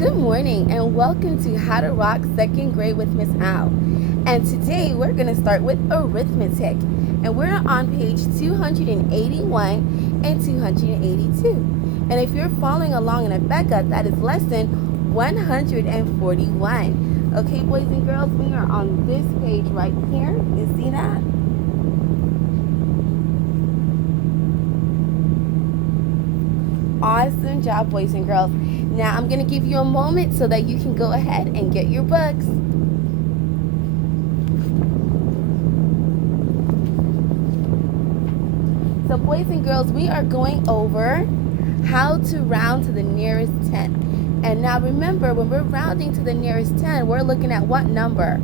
Good morning and welcome to How to Rock Second Grade with Miss Al. And today we're going to start with arithmetic. And we're on page 281 and 282. And if you're following along in a backup, that is lesson 141. Okay, boys and girls, we are on this page right here. You see that? Awesome job, boys and girls. Now I'm going to give you a moment so that you can go ahead and get your books. So boys and girls, we are going over how to round to the nearest 10. And now remember, when we're rounding to the nearest 10, we're looking at what number?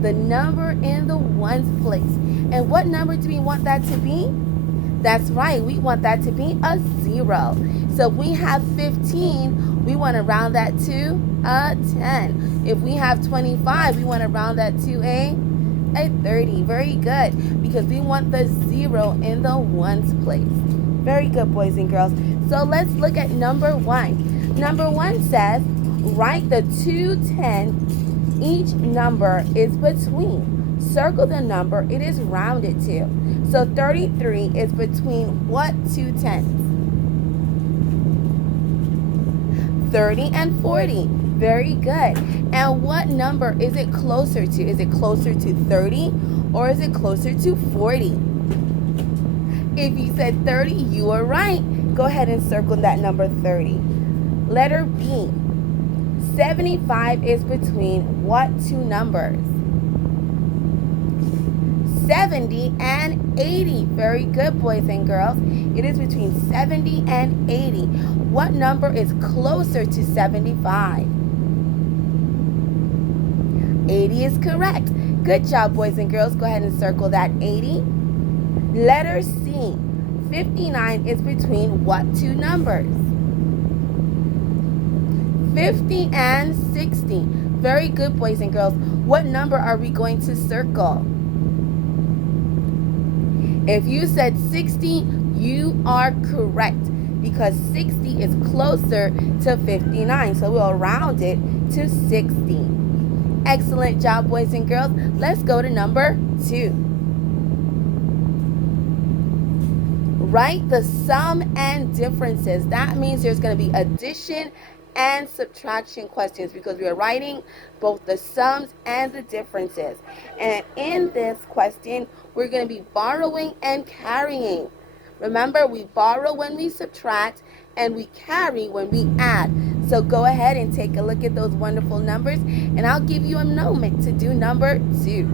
The number in the ones place. And what number do we want that to be? That's right, we want that to be a 0. So if we have 15, we want to round that to a 10. If we have 25, we want to round that to a 30. Very good, because we want the 0 in the ones place. Very good, boys and girls. So let's look at number 1. Number 1 says, write the two tens each number is between. Circle the number it is rounded to. So 33 is between what two tens? 30 and 40. Very good. And what number is it closer to? Is it closer to 30 or is it closer to 40? If you said 30, you are right. Go ahead and circle that number 30. Letter B. 75 is between what two numbers? 70 and 80. Very good, boys and girls. It is between 70 and 80. What number is closer to 75? 80 is correct. Good job, boys and girls. Go ahead and circle that 80. Letter C. 59 is between what two numbers? 50 and 60. Very good, boys and girls. What number are we going to circle? If you said 60, you are correct, because 60 is closer to 59. So we'll round it to 60. Excellent job, boys and girls. Let's go to number 2. Write the sum and differences. That means there's going to be addition and subtraction questions, because we are writing both the sums and the differences. And in this question, we're going to be borrowing and carrying. Remember, we borrow when we subtract and we carry when we add. So go ahead and take a look at those wonderful numbers, and I'll give you a moment to do number 2.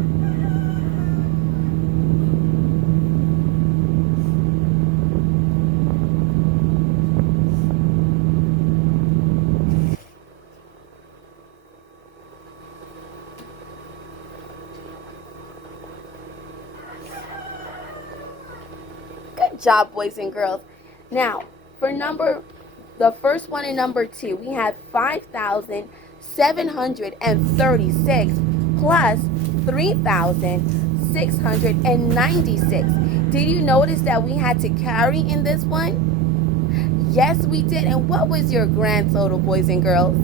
Good job, boys and girls. Now, for the first one in number 2, we have 5,736 plus 3,696. Did you notice that we had to carry in this one? Yes, we did. And what was your grand total, boys and girls?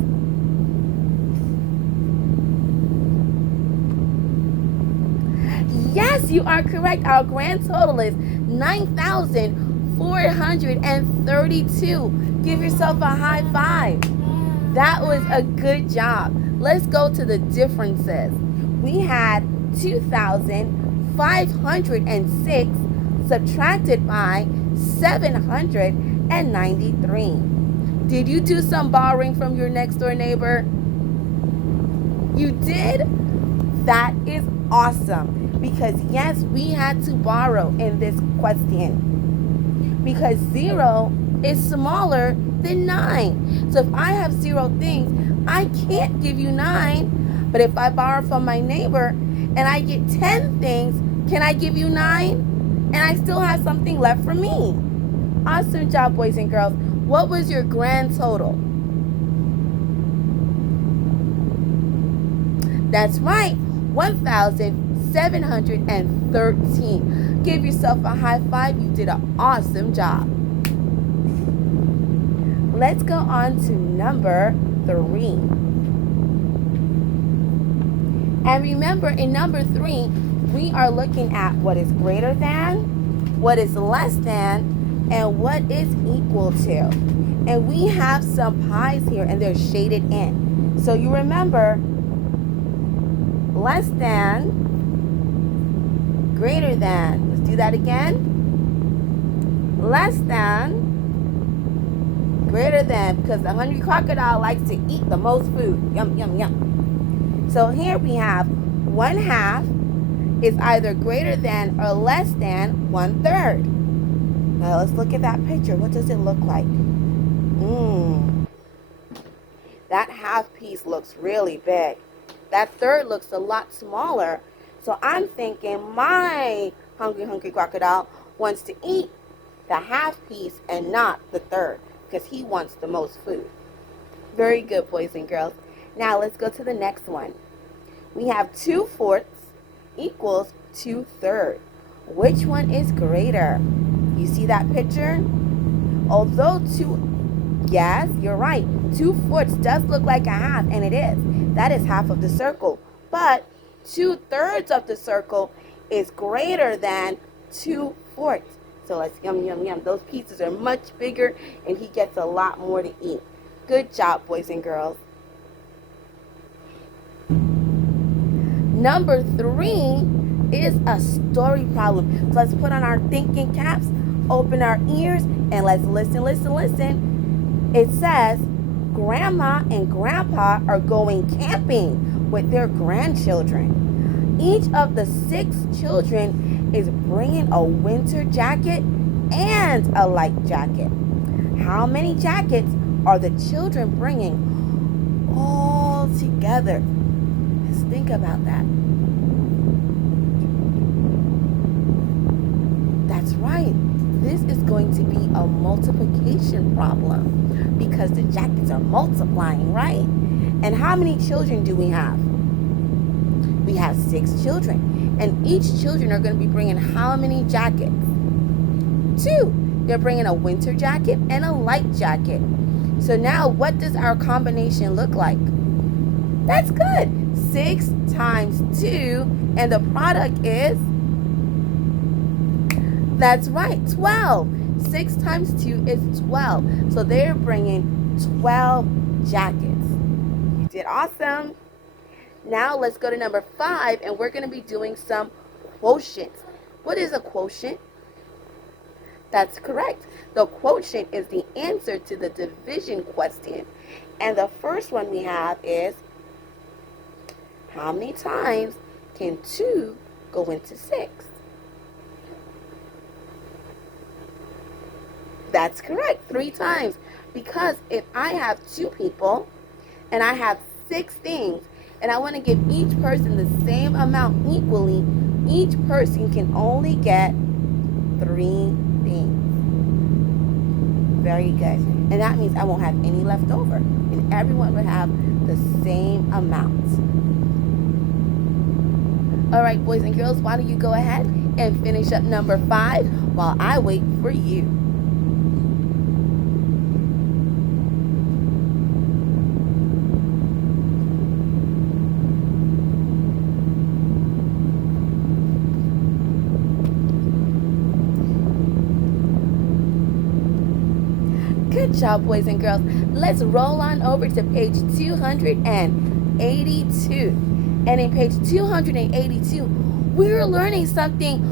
Yes, you are correct. Our grand total is 9,432. Give yourself a high five. That was a good job. Let's go to the differences. We had 2,506 subtracted by 793. Did you do some borrowing from your next door neighbor? You did? That is awesome. Because yes, we had to borrow in this question, because 0 is smaller than 9. So if I have 0 things, I can't give you 9. But if I borrow from my neighbor and I get 10 things, can I give you 9? And I still have something left for me. Awesome job, boys and girls. What was your grand total? That's right, 1,713. Give yourself a high five. You did an awesome job. Let's go on to number 3. And remember, in number 3, we are looking at what is greater than, what is less than, and what is equal to. And we have some pies here, and they're shaded in. So you remember, less than, greater than. Let's do that again. Less than, greater than, because the hungry crocodile likes to eat the most food. Yum, yum, yum. So here we have 1/2 is either greater than or less than 1/3. Now let's look at that picture. What does it look like? That half piece looks really big. That third looks a lot smaller. So I'm thinking my hungry crocodile wants to eat the half piece and not the third, because he wants the most food. Very good, boys and girls. Now let's go to the next one. We have 2/4 equals 2/3. Which one is greater? You see that picture? Although yes, you're right. 2/4 does look like a half, and it is. That is half of the circle. But 2/3 of the circle is greater than 2/4. So let's yum, yum, yum. Those pieces are much bigger, and he gets a lot more to eat. Good job, boys and girls. Number 3 is a story problem. So let's put on our thinking caps, open our ears, and let's listen, listen, listen. It says, Grandma and Grandpa are going camping with their grandchildren. Each of the 6 children is bringing a winter jacket and a light jacket. How many jackets are the children bringing all together? Let's think about that. That's right. This is going to be a multiplication problem because the jackets are multiplying, right? And how many children do we have? We have 6 children. And each children are going to be bringing how many jackets? 2. They're bringing a winter jacket and a light jacket. So now what does our combination look like? That's good. 6 times 2, and the product is, that's right, 12. 6 times 2 is 12. So they're bringing 12 jackets. You did awesome. Now let's go to number 5, and we're going to be doing some quotients. What is a quotient? That's correct. The quotient is the answer to the division question. And the first one we have is, how many times can 2 go into 6? That's correct, 3 times. Because if I have 2 people and I have 6 things, and I want to give each person the same amount equally, each person can only get 3 things. Very good. And that means I won't have any left over. And everyone will have the same amount. All right, boys and girls, why don't you go ahead and finish up number 5 while I wait for you. Good job, boys and girls. Let's roll on over to page 282. And in page 282, we're learning something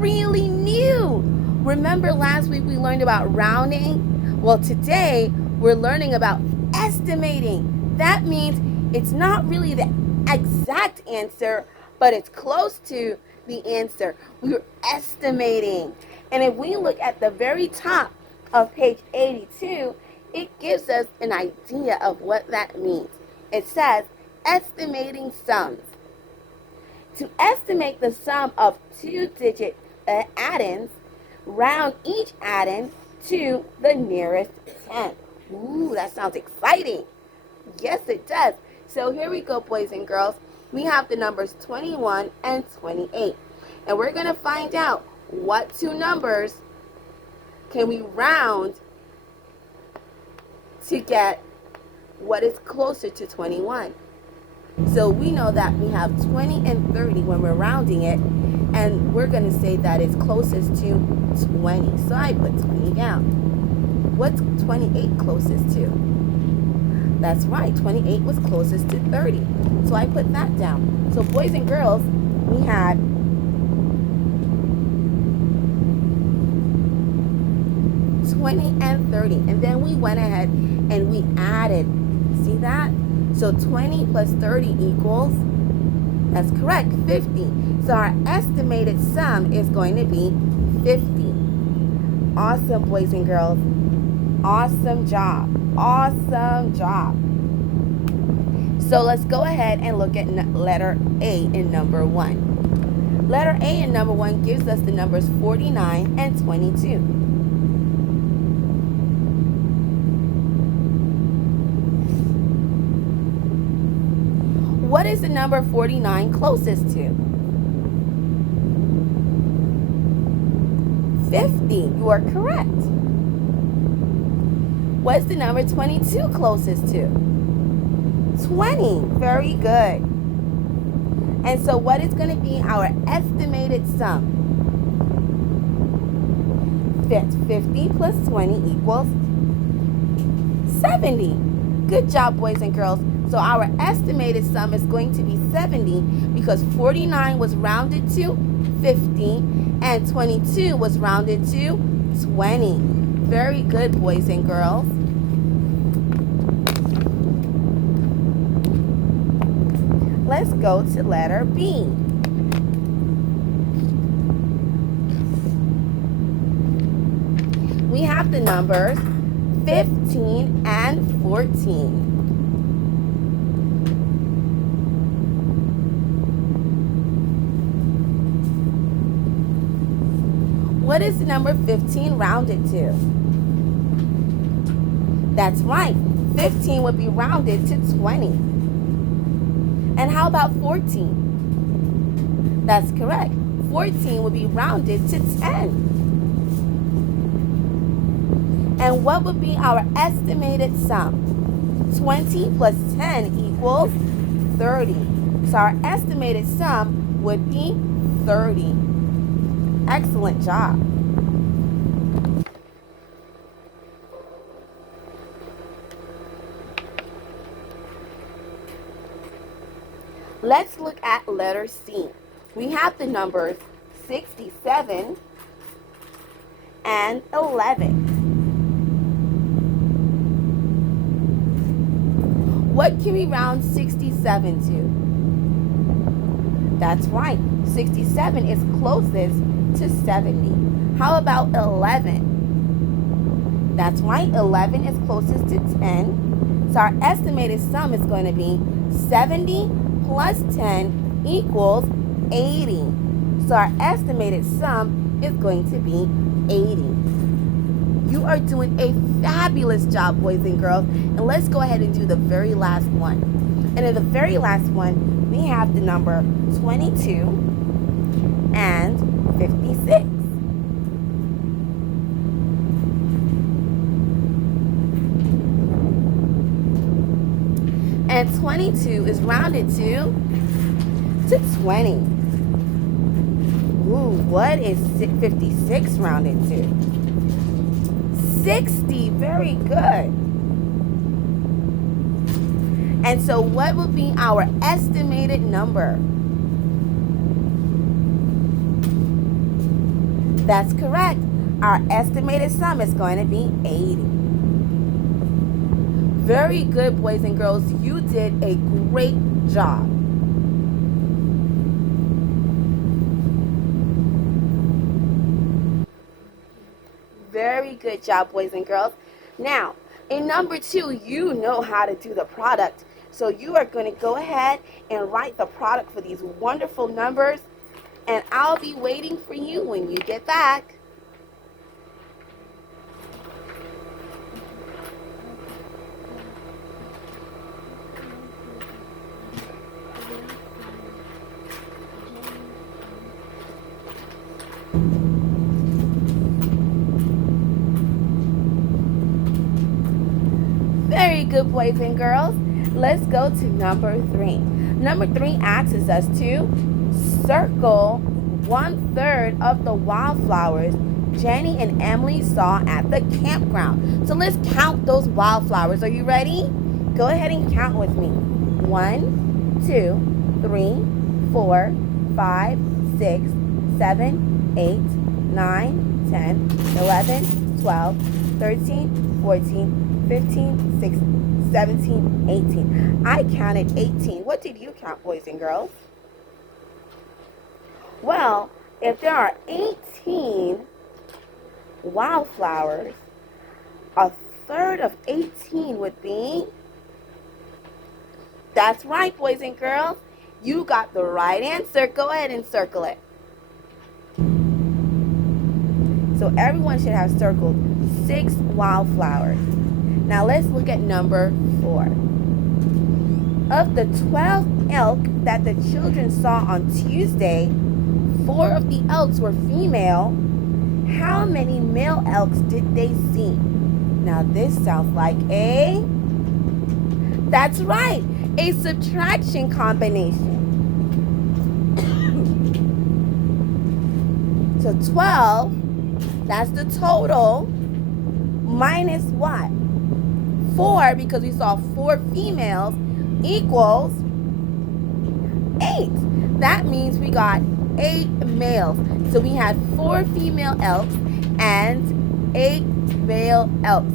really new. Remember last week we learned about rounding? Well, today we're learning about estimating. That means it's not really the exact answer, but it's close to the answer. We're estimating. And if we look at the very top of page 82, it gives us an idea of what that means. It says, estimating sums. To estimate the sum of 2-digit addends, round each addend to the nearest 10. Ooh, that sounds exciting. Yes, it does. So here we go, boys and girls. We have the numbers 21 and 28. And we're going to find out what 2 numbers can we round to get what is closer to 21? So we know that we have 20 and 30 when we're rounding it, and we're going to say that it's closest to 20. So I put 20 down. What's 28 closest to? That's right, 28 was closest to 30. So I put that down. So boys and girls, we had 20 and 30. And then we went ahead and we added. See that? So 20 plus 30 equals, that's correct, 50. So our estimated sum is going to be 50. Awesome, boys and girls. Awesome job. Awesome job. So let's go ahead and look at letter A in number 1. Letter A in number 1 gives us the numbers 49 and 22. What is the number 49 closest to? 50. You are correct. What's the number 22 closest to? 20. Very good. And so what is going to be our estimated sum? 50 plus 20 equals 70. Good job, boys and girls. So our estimated sum is going to be 70 because 49 was rounded to 50 and 22 was rounded to 20. Very good, boys and girls. Let's go to letter B. We have the numbers 15 and 14. What is the number 15 rounded to? That's right. 15 would be rounded to 20. And how about 14? That's correct. 14 would be rounded to 10. And what would be our estimated sum? 20 plus 10 equals 30. So our estimated sum would be 30. Excellent job. Let's look at letter C. We have the numbers 67 and 11. What can we round 67 to? That's right. 67 is closest to 70. How about 11? That's right. 11 is closest to 10. So our estimated sum is going to be 70 plus 10 equals 80. So our estimated sum is going to be 80. You are doing a fabulous job, boys and girls. And let's go ahead and do the very last one. And in the very last one, we have the number 22 and 56. And 22 is rounded to 20. Ooh, what is 56 rounded to? 60. Very good. And so what would be our estimated number? That's correct. Our estimated sum is going to be 80. Very good, boys and girls. You did a great job. Very good job, boys and girls. Now, in number 2, you know how to do the product. So you are going to go ahead and write the product for these wonderful numbers. And I'll be waiting for you when you get back. Very good, boys and girls. Let's go to number 3. Number 3 asks us to circle 1/3 of the wildflowers Jenny and Emily saw at the campground. So let's count those wildflowers. Are you ready? Go ahead and count with me. 1, 2, 3, 4, 5, 6, 7, 8, 9, 10, 11, 12, 13, 14, 15, 16, 17, 18. I counted 18. What did you count, boys and girls? Well, if there are 18 wildflowers, 1/3 of 18 would be, that's right, boys and girls. You got the right answer. Go ahead and circle it. So everyone should have circled 6 wildflowers. Now let's look at number 4. Of the 12 elk that the children saw on Tuesday, 4 of the elks were female. How many male elks did they see? Now this sounds like that's right, a subtraction combination. So 12, that's the total, minus what? 4, because we saw 4 females, equals 8. That means we got 8 males. So we had 4 female elks and 8 male elks.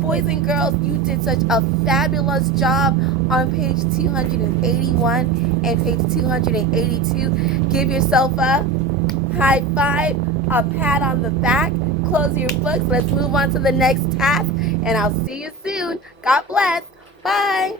Boys and girls, you did such a fabulous job on page 281 and page 282. Give yourself a high five, a pat on the back. Close your books. Let's move on to the next task, and I'll see you soon. God bless. Bye.